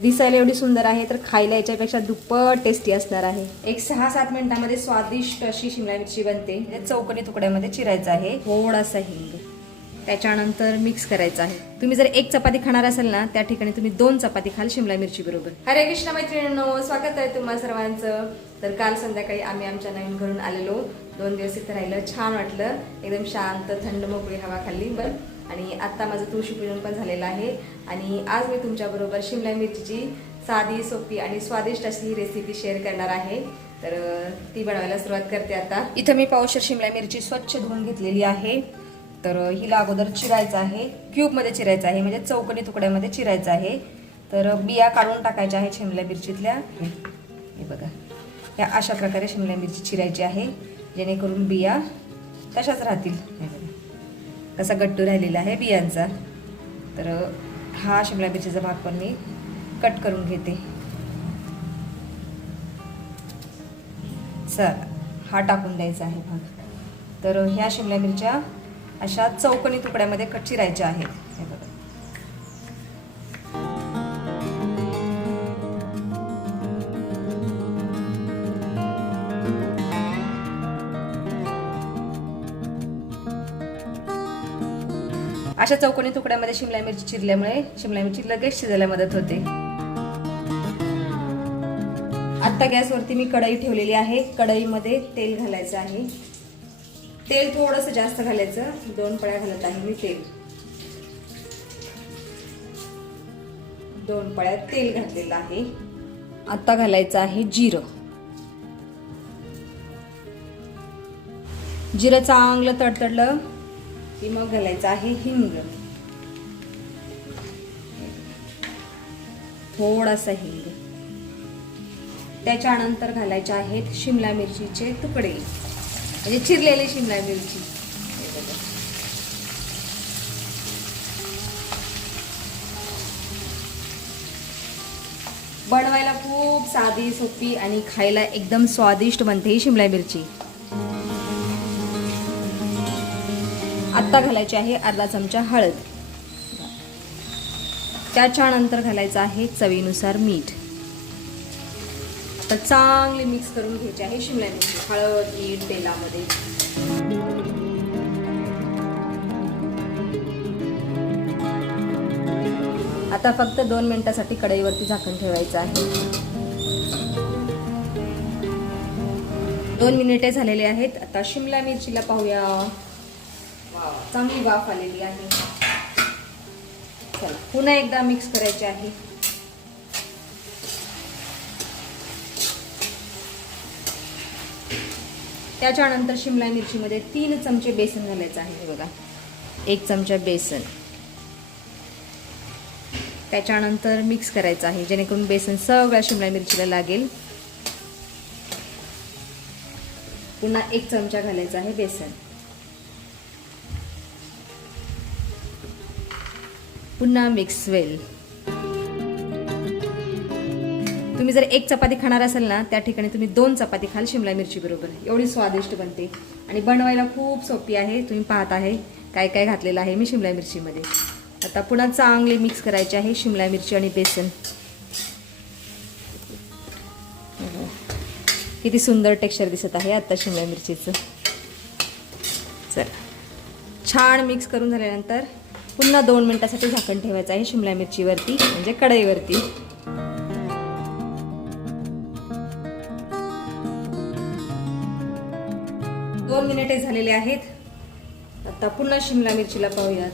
दिसायला एवढी सुंदर आहे तर खायला याच्यापेक्षा दुप्पट टेस्टी असणार आहे। एक 6-7 मिनिटांमध्ये स्वादिष्ट अशी शिमला मिरची बनते। चौकोनी तुकड्यामध्ये चिरायचं आहे, थोडासा हिंग, त्याच्यानंतर मिक्स करायचं आहे। तुम्ही जर एक चपाती खाणार असाल ना त्या ठिकाणी तुम्ही 2 चपाती खाल शिमला मिरची बरोबर। हरे कृष्ण मैत्रिणींनो, स्वागत आहे तुम्हा सर्वांचं। तर काल संध्याकाळी आम्ही आमच्या नवीन घरून आलेलो, 2 दिवस इथे राहिलं, छान वाटलं, एकदम शांत थंड मोकळी हवा खाल्ली बरं। आणि आता माझं तुळशीपूजन पण झालेलं आहे आणि आज मी तुमच्याबरोबर शिमला मिरचीची साधी सोपी आणि स्वादिष्ट अशी रेसिपी शेअर करणार आहे। तर ती बनवायला सुरुवात करते आता। इथं मी पावशेर शिमला मिरची स्वच्छ धुवून घेतलेली आहे। तर हिला अगोदर चिरायचं आहे, क्यूबमध्ये चिरायचं आहे, म्हणजे चौकोनी तुकड्यामध्ये चिरायचं आहे। तर बिया काढून टाकायच्या आहेत शिमला मिरचीतल्या। हे बघा, या अशा प्रकारे शिमला मिरची चिरायची आहे जेणेकरून बिया तशाच राहतील। कसा गट्टू राहिलेला आहे बियांचा। तर हा शिमला मिरचीचा भाग पण मी कट करून घेते। चला, हा टाकून द्यायचा आहे भाग। तर ह्या शिमला मिरच्या अशा चौकोनी तुकड्यामध्ये कट चिरायच्या आहेत। हे बघा, अशा चौकोनी तुकड्यामध्ये शिमला मिरची चिरल्यामुळे शिमला मिरची लगेच शिजायला मदत होते। आता गॅसवरती मी कढई ठेवलेली आहे। कढईमध्ये तेल घालायचं आहे। तेल थोडंसं जास्त घालायचं, 2 पळ्या घालत आहे मी तेल। 2 पळ्या तेल घातलेलं आहे। आता घालायचं आहे जिरं। जिरं चांगलं तडतडलं की मग घालायचं आहे हिंग, थोडासा हिंग। त्याच्यानंतर घालायचे आहेत शिमला मिरचीचे तुकडे, म्हणजे चिरलेली शिमला मिरची। बनवायला खूप साधी सोपी आणि खायला एकदम स्वादिष्ट बनते ही शिमला मिरची। आता घालायची आहे अर्धा चमचा हळद। त्याच्यानंतर घालायचं आहे चवीनुसार मीठ। आता चांगले मिक्स करून घ्यायचे आहे शिमला मिरची हळद मीठ तेलामध्ये। आता फक्त 2 मिनिटांसाठी कढईवरती झाकण ठेवायचं आहे। 2 मिनिटे झालेले आहेत। आता शिमला मिरचीला पाहूया, चांगली वाफ आलेली आहे। चला, पुन्हा एकदा मिक्स करायचे आहे। त्याच्यानंतर शिमला मिरचीमध्ये 3 चमचे बेसन घालायचं आहे। बघा, 1 चमचा बेसन। त्याच्यानंतर मिक्स करायचं आहे जेणेकरून बेसन सगळ्या शिमला मिरचीला लागेल। पुन्हा 1 चमचा घालायचा आहे बेसन। पुन्हा मिक्स वेल। तुम्ही जर 1 चपाती खाणार असाल ना त्या ठिकाणी तुम्ही 2 चपाती खाल शिमला मिरची बरोबर। एवढी स्वादिष्ट बनते आणि बनवायला खूप सोपी आहे। तुम्ही पाहत आहे काय काय घातलेलं आहे मी शिमला मिरचीमध्ये। आता पुन्हा चांगले मिक्स करायचे आहे शिमला मिरची आणि बेसन। किती सुंदर टेक्स्चर दिसत आहे आता शिमला मिरचीचं। चला, छान मिक्स करून झाल्यानंतर पुन्हा 2 मिनिटांसाठी झाकण ठेवायचं आहे शिमला मिरचीवरती, म्हणजे कढईवरती। 2 मिनिटे झालेले आहेत। आता पुन्हा शिमला मिरचीला पाहूयात।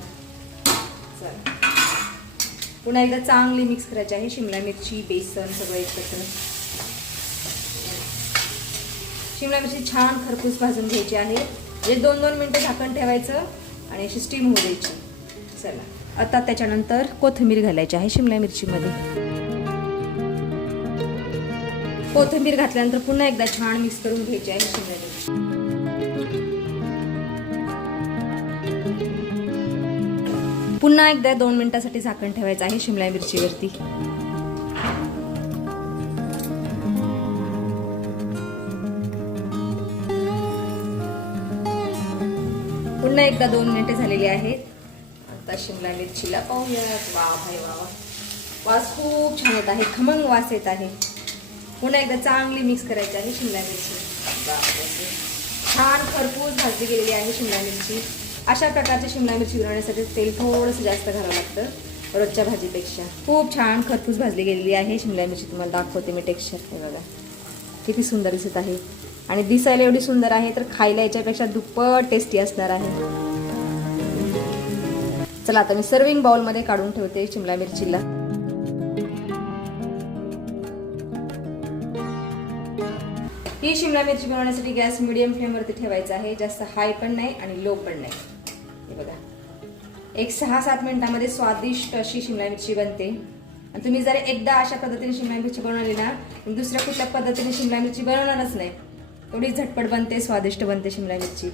पुन्हा एकदा चांगली मिक्स करायची आहे शिमला मिरची बेसन सगळं एकत्र। शिमला मिरची छान खरपूस भाजून घ्यायची आहे, म्हणजे 2-2 मिनिटं झाकण ठेवायचं आणि अशी स्टीम होऊ द्यायची। चला, आता त्याच्यानंतर कोथिंबीर घालायची आहे शिमला मिरचीमध्ये। कोथिंबीर घातल्यानंतर पुन्हा एकदा छान मिक्स करून घ्यायची आहे शिमला मिरची। पुन्हा एकदा 2 मिनिटांसाठी झाकण ठेवायचं आहे शिमला मिरचीवरती। पुन्हा एकदा 2 मिनिटे झालेली आहेत। आता शिमला मिरचीला पाहूयात। वा भाई वा, वास खूप छान येत आहे, खमंग वास येत आहे. पुन्हा एकदा चांगली मिक्स करायची आहे शिमला मिरची. छान खरपूस भाजली गेलेली आहे शिमला मिरची. अशा प्रकारची शिमला मिरची बनवण्यासाठी तेल थोडंसं जास्त घालावं लागतं रोजच्या भाजीपेक्षा. खूप छान खरपूस भाजली गेलेली आहे शिमला मिरची. तुम्हाला दाखवते मी टेक्स्चर. हे बघा किती सुंदर दिसत आहे आणि दिसायला एवढी सुंदर आहे तर खायला याच्यापेक्षा दुप्पट टेस्टी असणार आहे. चला आता मी सर्विंग बाउलमध्ये काढून ठेवते शिमला मिरचीला. ही शिमला मिरची बनवण्यासाठी गॅस मिडियम फ्लेमवरती ठेवायचा आहे. जास्त हाय पण नाही आणि लो पण नाही. हे बघा एक 6-7 मिनिटांमध्ये स्वादिष्ट अशी शिमला मिरची बनते. आणि तुम्ही जर एकदा अशा पद्धतीने शिमला मिरची बनवली ना, दुसऱ्या कुठल्या पद्धतीने शिमला मिरची बनवणारच नाही. एवढी झटपट बनते, स्वादिष्ट बनते शिमला मिरची.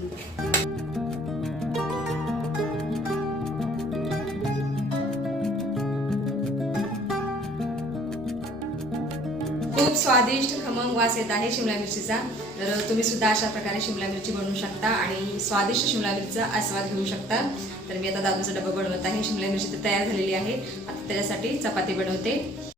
खूप स्वादिष्ट खमंग वास येत आहे शिमला मिरचीचा. तर तुम्ही सुद्धा अशा प्रकारे शिमला मिरची बनवू शकता आणि स्वादिष्ट शिमला मिरचीचा आस्वाद घेऊ शकता. तर मी आता दादूचा डबा बनवत आहे. शिमला मिरची तर तयार झालेली आहे. आता त्याच्यासाठी चपाती बनवते.